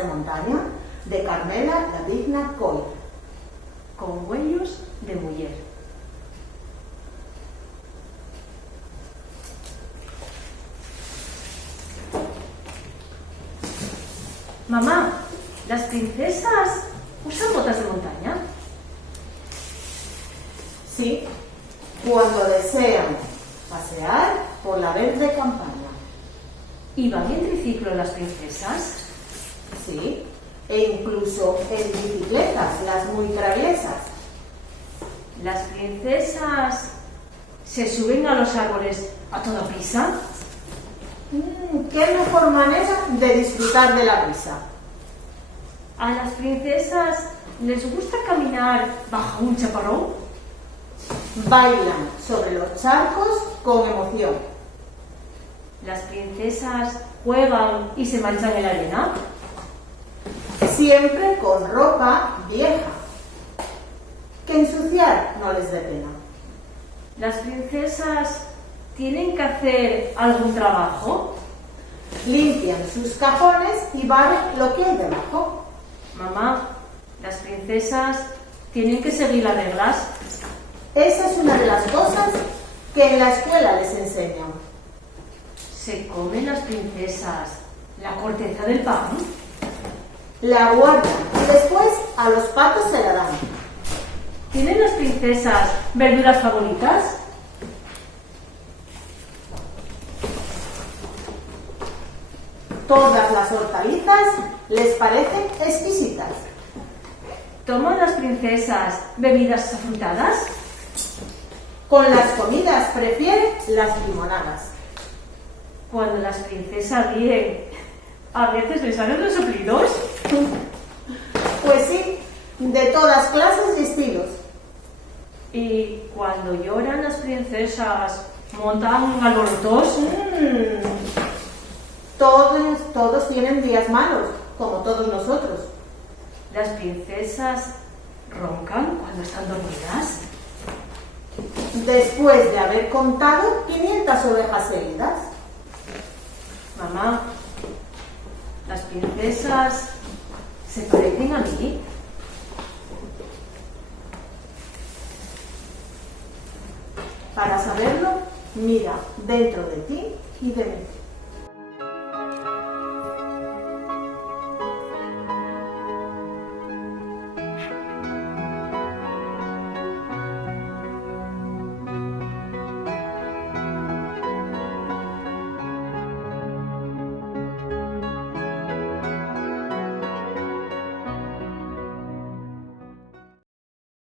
de montaña de Carmela Ladigna Coll. Con huellos de mujer. Mamá, ¿las princesas usan botas de montaña? Sí, cuando desean pasear por la verde campaña. ¿Y van en triciclo las princesas? Sí, e incluso en bicicletas, las muy traviesas. ¿Las princesas se suben a los árboles a toda prisa? ¿Qué mejor manera de disfrutar de la brisa? ¿A las princesas les gusta caminar bajo un chaparrón? Bailan sobre los charcos con emoción. ¿Las princesas juegan y se manchan en la arena? Siempre con ropa vieja, que ensuciar no les dé pena. ¿Las princesas tienen que hacer algún trabajo? Limpian sus cajones y barren lo que hay debajo. Mamá, ¿las princesas tienen que seguir las reglas? Esa es una de las cosas que en la escuela les enseñan. ¿Se comen las princesas la corteza del pan? La guardan y después a los patos se la dan. ¿Tienen las princesas verduras favoritas? Todas las hortalizas les parecen exquisitas. ¿Toman las princesas bebidas afrutadas? Con las comidas prefieren las limonadas. Cuando las princesas ríen, ¿a veces les salen los soplidos? Pues sí, de todas clases y estilos. Y cuando lloran las princesas, montan alborotos. Todos tienen días malos, como todos nosotros. Las princesas roncan cuando están dormidas. Después de haber contado 500 ovejas seguidas. Mamá, ¿las princesas se parecen a mí? Para saberlo, mira dentro de ti y de mí.